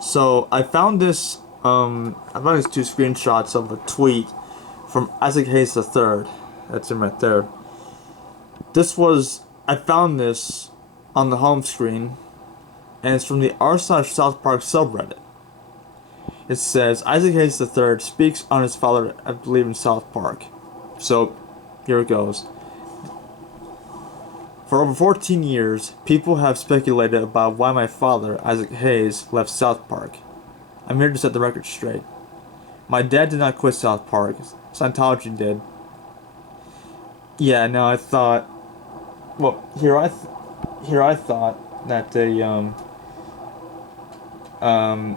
So I found this. I found these two screenshots of a tweet from Isaac Hayes III. That's him right there. I found this on the home screen, and it's from the r/South Park subreddit. It says Isaac Hayes III speaks on his father, I believe, in South Park. So here it goes. For over 14 years, people have speculated about why my father, Isaac Hayes, left South Park. I'm here to set the record straight. My dad did not quit South Park. Scientology did. Yeah, no, I thought. Well, here I thought that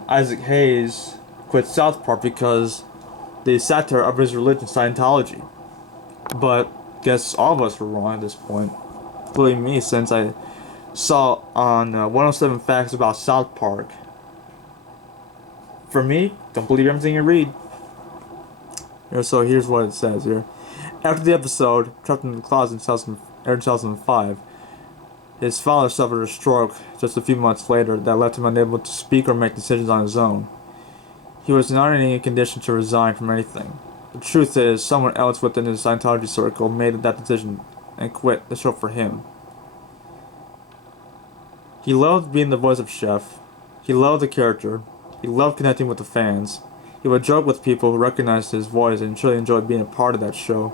Isaac Hayes quit South Park because the satire of his religion, Scientology. But guess all of us were wrong at this point, including me, since I saw on 107 Facts about South Park. For me, don't believe everything you read. So here's what it says here. After the episode, Trapped in the Closet in 2005, his father suffered a stroke just a few months later that left him unable to speak or make decisions on his own. He was not in any condition to resign from anything. The truth is, someone else within his Scientology circle made that decision and quit the show for him. He loved being the voice of Chef. He loved the character. He loved connecting with the fans. He would joke with people who recognized his voice and truly enjoyed being a part of that show.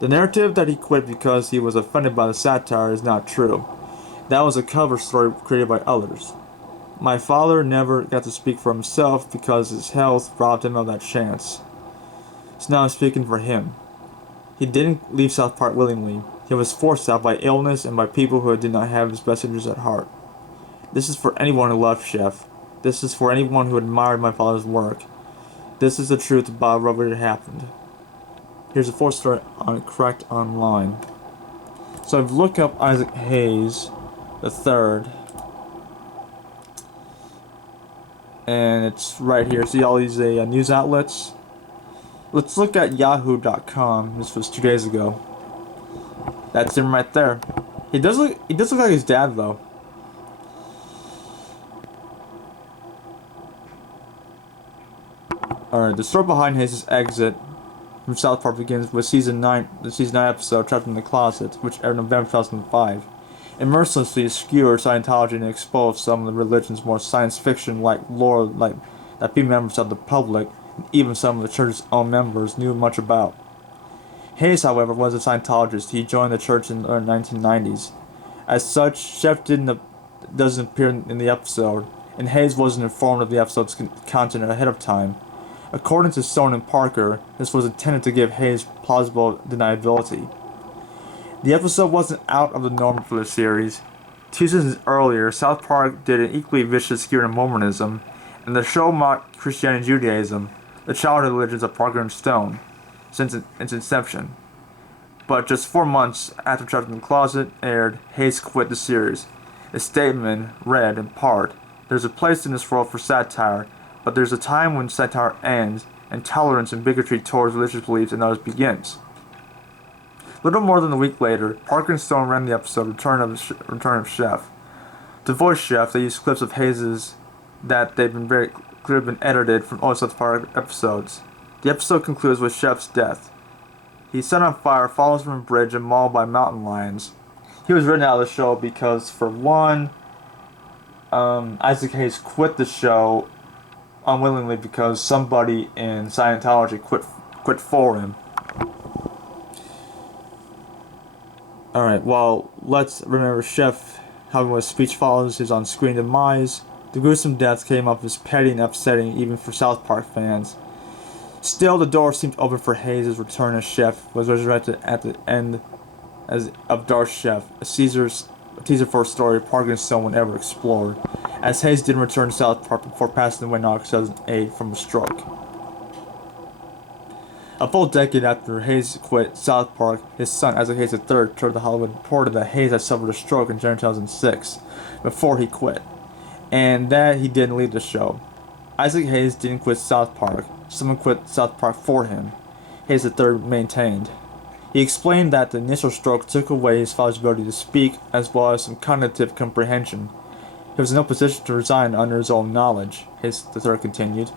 The narrative that he quit because he was offended by the satire is not true. That was a cover story created by others. My father never got to speak for himself because his health robbed him of that chance. So now I'm speaking for him. He didn't leave South Park willingly. He was forced out by illness and by people who did not have his best interests at heart. This is for anyone who loved Chef. This is for anyone who admired my father's work. This is the truth about what really happened. Here's a full story on Correct Online. So I've looked up Isaac Hayes III, and it's right here. See all these news outlets? Let's look at yahoo.com. This was 2 days ago. That's him right there. He does look like his dad though. Alright, the story behind Hayes' exit from South Park begins with the season 9 episode, Trapped in the Closet, which aired in November 2005. It mercilessly skewered Scientology and exposed some of the religion's more science fiction-like lore that few members of the public, and even some of the church's own members, knew much about. Hayes, however, was a Scientologist. He joined the church in the 1990s. As such, Chef doesn't appear in the episode, and Hayes wasn't informed of the episode's content ahead of time. According to Stone and Parker, this was intended to give Hayes plausible deniability. The episode wasn't out of the norm for the series. 2 seasons earlier, South Park did an equally vicious skew to Mormonism, and the show mocked Christianity and Judaism, the childhood religions of Parker and Stone, since its inception. But just 4 months after Trapped in the Closet aired, Hayes quit the series. His statement read, in part, "There's a place in this world for satire, but there's a time when satire ends, and tolerance and bigotry towards religious beliefs and others begins." Little more than a week later, Parker and Stone ran the episode Return of Chef. To voice Chef, they used clips of Hayes' that they've been very clearly been edited from all South Park episodes. The episode concludes with Chef's death. He's set on fire, falls from a bridge, and mauled by mountain lions. He was written out of the show because, for one, Isaac Hayes quit the show unwillingly because somebody in Scientology quit for him. Alright, well, let's remember Chef, how his speech follows his on-screen demise. The gruesome death came off as petty and upsetting even for South Park fans. Still, the door seemed open for Hayes' return as Chef was resurrected at the end of Dark Chef, a teaser for a story Parker and Stone would ever explore, as Hayes didn't return to South Park before passing away in August 2008 from a stroke. A full decade after Hayes quit South Park, his son, Isaac Hayes III, told The Hollywood Reporter that Hayes had suffered a stroke in January 2006, before he quit, and that he didn't leave the show. Isaac Hayes didn't quit South Park. Someone quit South Park for him, Hayes III maintained. He explained that the initial stroke took away his father's ability to speak, as well as some cognitive comprehension. He was in no position to resign under his own knowledge, Hayes the third continued.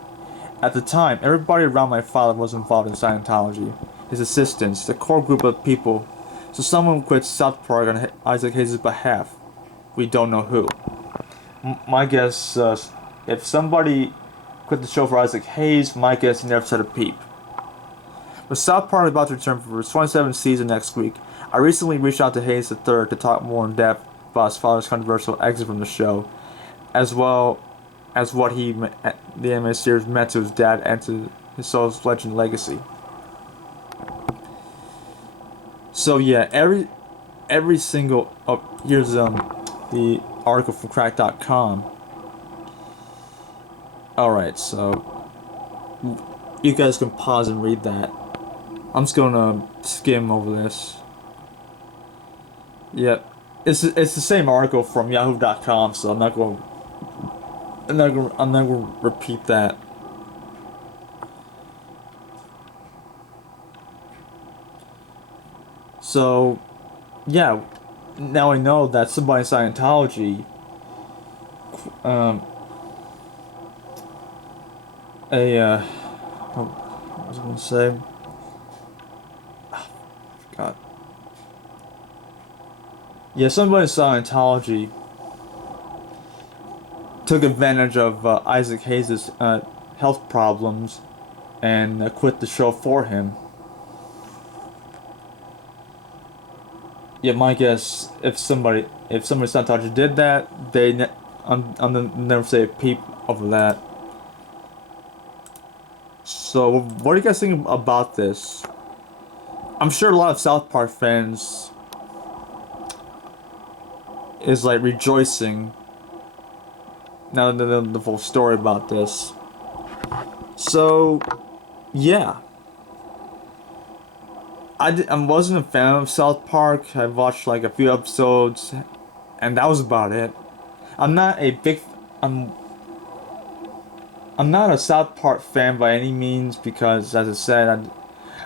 At the time, everybody around my father was involved in Scientology. His assistants, the core group of people. So someone quit South Park on Isaac Hayes' behalf. We don't know who. My guess, if somebody quit the show for Isaac Hayes, my guess he never said a peep. With South Park about to return for its 27th season next week, I recently reached out to Hayes III to talk more in depth about his father's controversial exit from the show, as well as what the anime series meant to his dad and to his soul's legend legacy. So yeah, every single here's the article from crack.com. Alright, so you guys can pause and read that. I'm just gonna skim over this. Yep. It's the same article from yahoo.com, so I'm not gonna repeat that. So yeah, now I know that somebody in Scientology what was I gonna say? God. Yeah, somebody in Scientology took advantage of Isaac Hayes' health problems and quit the show for him. Yeah, my guess, if somebody in Scientology did that, I'm gonna never say a peep over that. So, what do you guys think about this? I'm sure a lot of South Park fans is like rejoicing now that they know the full story about this. So, yeah. I wasn't a fan of South Park. I watched like a few episodes, and that was about it. I'm not a big. I'm not a South Park fan by any means because, as I said, I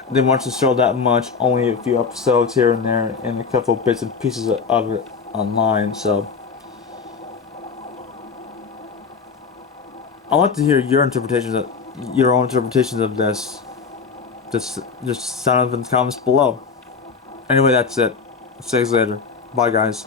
didn't watch the show that much. Only a few episodes here and there, and a couple bits and pieces of it online. So, I'd like to hear your own interpretations of this. Just sound of in the comments below. Anyway, that's it. See you guys later. Bye, guys.